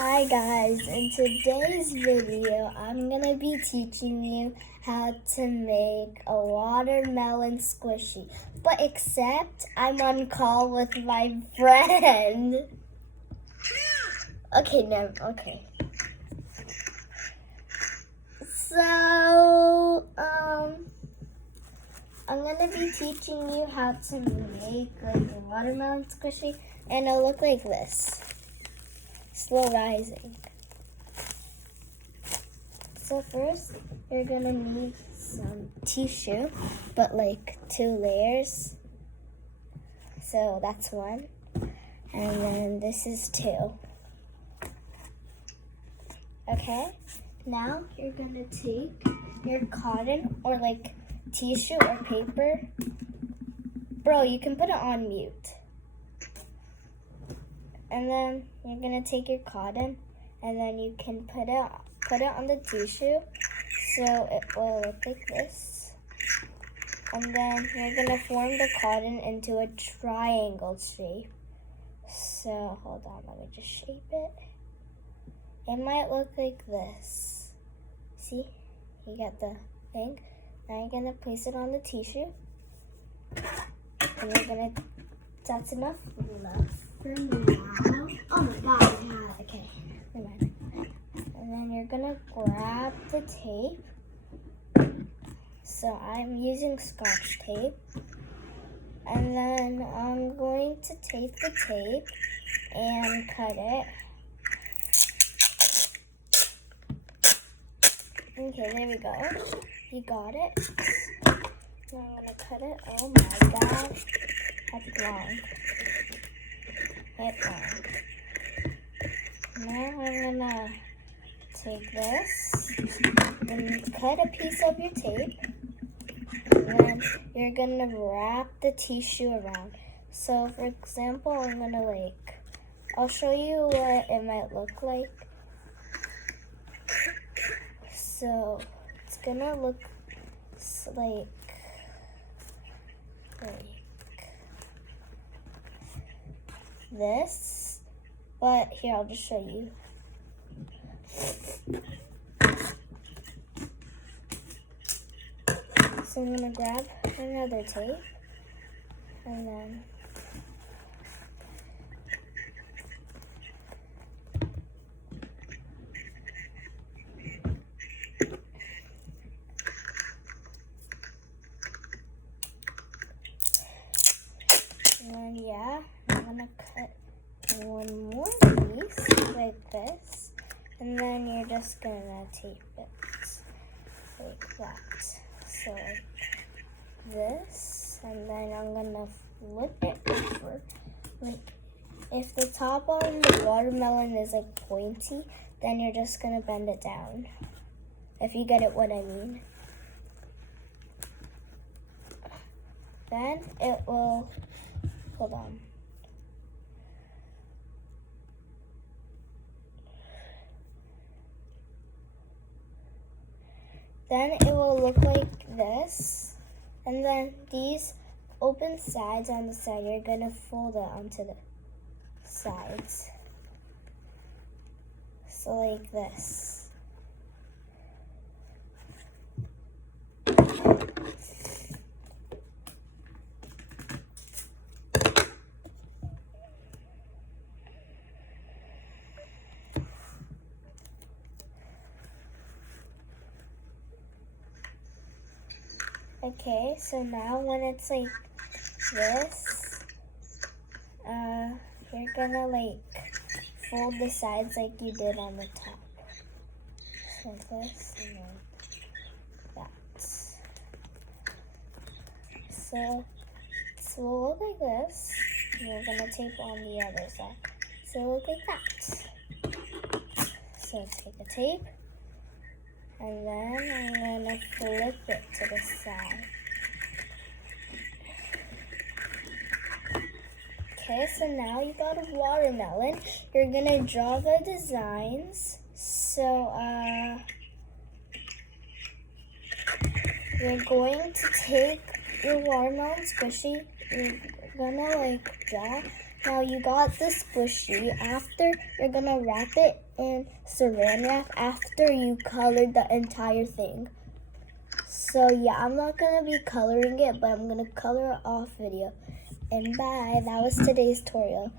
Hi guys, in today's video I'm gonna be teaching you how to make a watermelon squishy, but except I'm on call with my friend. Okay. So, I'm gonna be teaching you how to make a watermelon squishy, and it'll look like this. Slow rising. So first, you're gonna need some tissue, but like 2 layers. So that's 1, and then this is 2. Okay, now you're gonna take your cotton or like tissue or paper. Bro, you can put it on mute. And then you're gonna take your cotton, and then you can put it on the tissue, so it will look like this. And then you're gonna form the cotton into a triangle shape. So hold on, let me just shape it. It might look like this. See, you got the thing. Now you're gonna place it on the tissue, and you're gonna. That's enough left for now. Oh my god, okay, never mind. And then you're gonna grab the tape. So I'm using Scotch tape. And then I'm going to take the tape and cut it. Okay, there we go. You got it. Now I'm gonna cut it. Oh my gosh, that's long. It's long. Now I'm gonna take this and cut a piece of your tape. And then you're gonna wrap the tissue around. So for example, I'm gonna I'll show you what it might look like. So it's gonna look like this, but here, I'll just show you. So I'm gonna grab another tape, and then I'm gonna cut one more piece like this, and then you're just gonna tape it like that. So like this, and then I'm gonna flip it over. Like if the top on the watermelon is like pointy, then you're just gonna bend it down. If you get it what I mean. Then it will, hold on. Then it will look like this. And then these open sides on the side, you're gonna fold it onto the sides. So like this. Okay, so now when it's like this, you're gonna fold the sides like you did on the top. So this and then that. So it will look like this. And we're gonna tape on the other side. So it'll look like that. So take a tape. And then I'm gonna flip it to the side. Okay, so now you got a watermelon. You're gonna draw the designs. So, you're going to take your watermelon squishy. You're gonna draw, Now you got the squishy. After, you're gonna wrap it in saran wrap after you colored the entire thing. So yeah, I'm not gonna be coloring it, but I'm gonna color it off video. And bye, that was today's tutorial.